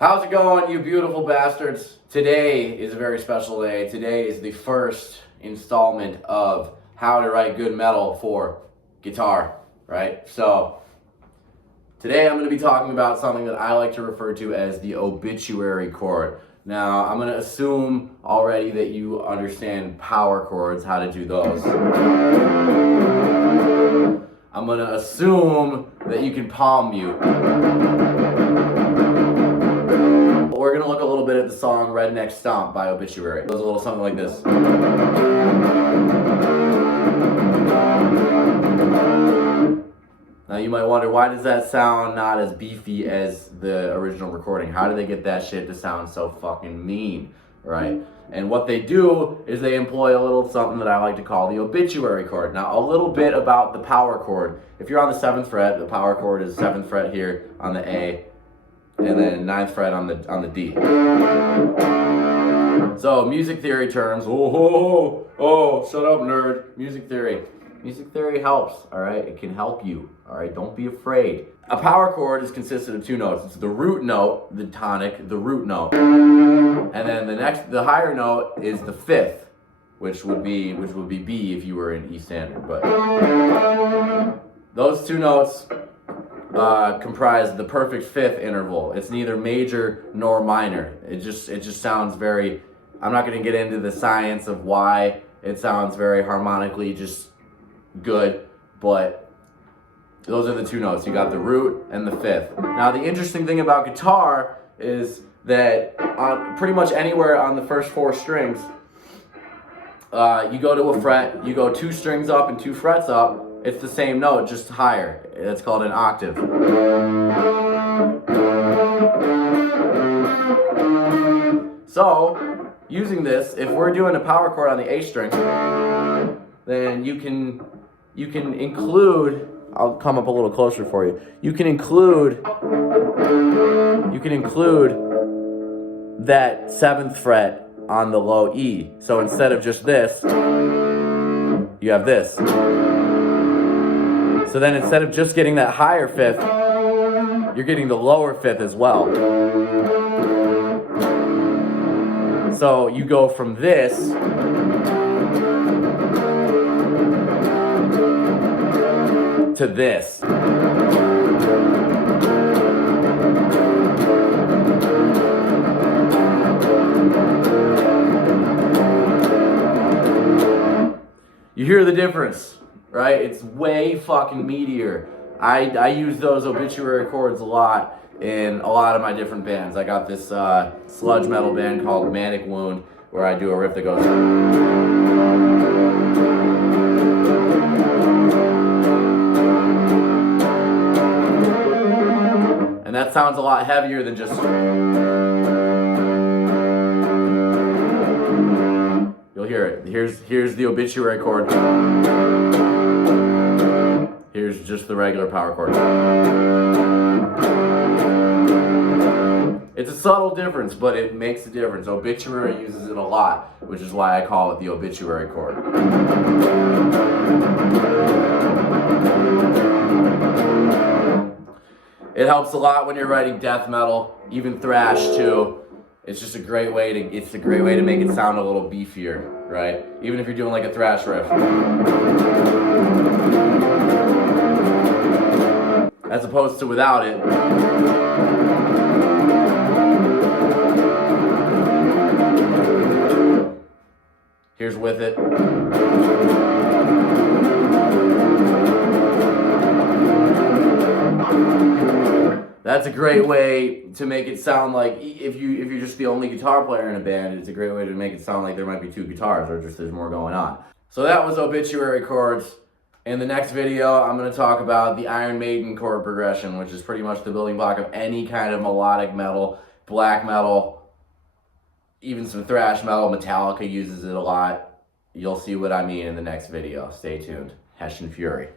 How's it going, you beautiful bastards? Today is a very special day. Today is the first installment of how to write good metal for guitar, right? So, today I'm going to be talking about something that I like to refer to as the obituary chord. Now, I'm going to assume already that you understand power chords, how to do those. I'm going to assume that you can palm mute. We're going to look a little bit at the song Redneck Stomp by Obituary. It goes a little something like this. Now you might wonder, why does that sound not as beefy as the original recording? How do they get that shit to sound so fucking mean, right? And what they do is they employ a little something that I like to call the obituary chord. Now, a little bit about the power chord. If you're on the 7th fret, the power chord is 7th fret here on the A, and then 9th fret on the D. So, music theory terms, shut up, nerd. Music theory helps, all right? It can help you, all right? Don't be afraid. A power chord is consisted of two notes. It's the root note, the tonic, the root note. And then the higher note is the 5th, which would be B if you were in E standard. But those two notes comprise the perfect 5th interval. It's neither major nor minor. It just sounds very, I'm not going to get into the science of why it sounds very harmonically just good, but those are the two notes. You got the root and the 5th. Now, the interesting thing about guitar is that on pretty much anywhere on the first 4 strings, you go to a fret, you go 2 strings up and 2 frets up, it's the same note, just higher. It's called an octave. So, using this, if we're doing a power chord on the A string, then you can include, I'll come up a little closer for you. You can include that 7th fret on the low E. So instead of just this, you have this. So then instead of just getting that higher 5th, you're getting the lower 5th as well. So you go from this to this. You hear the difference, right? It's way fucking meatier. I use those obituary chords a lot in a lot of my different bands. I got this sludge metal band called Manic Wound, where I do a riff that goes. And that sounds a lot heavier than just. You'll hear it. Here's the obituary chord. Here's just the regular power chord. It's a subtle difference, but it makes a difference. Obituary uses it a lot, which is why I call it the obituary chord. It helps a lot when you're writing death metal, even thrash too. It's just a great way to make it sound a little beefier, right? Even if you're doing like a thrash riff. As opposed to without it. Here's with it. That's a great way to make it sound like, if you're just the only guitar player in a band, it's a great way to make it sound like there might be 2 guitars, or just there's more going on. So that was obituary chords. In the next video, I'm going to talk about the Iron Maiden chord progression, which is pretty much the building block of any kind of melodic metal, black metal, even some thrash metal. Metallica uses it a lot. You'll see what I mean in the next video. Stay tuned. Hessian Fury.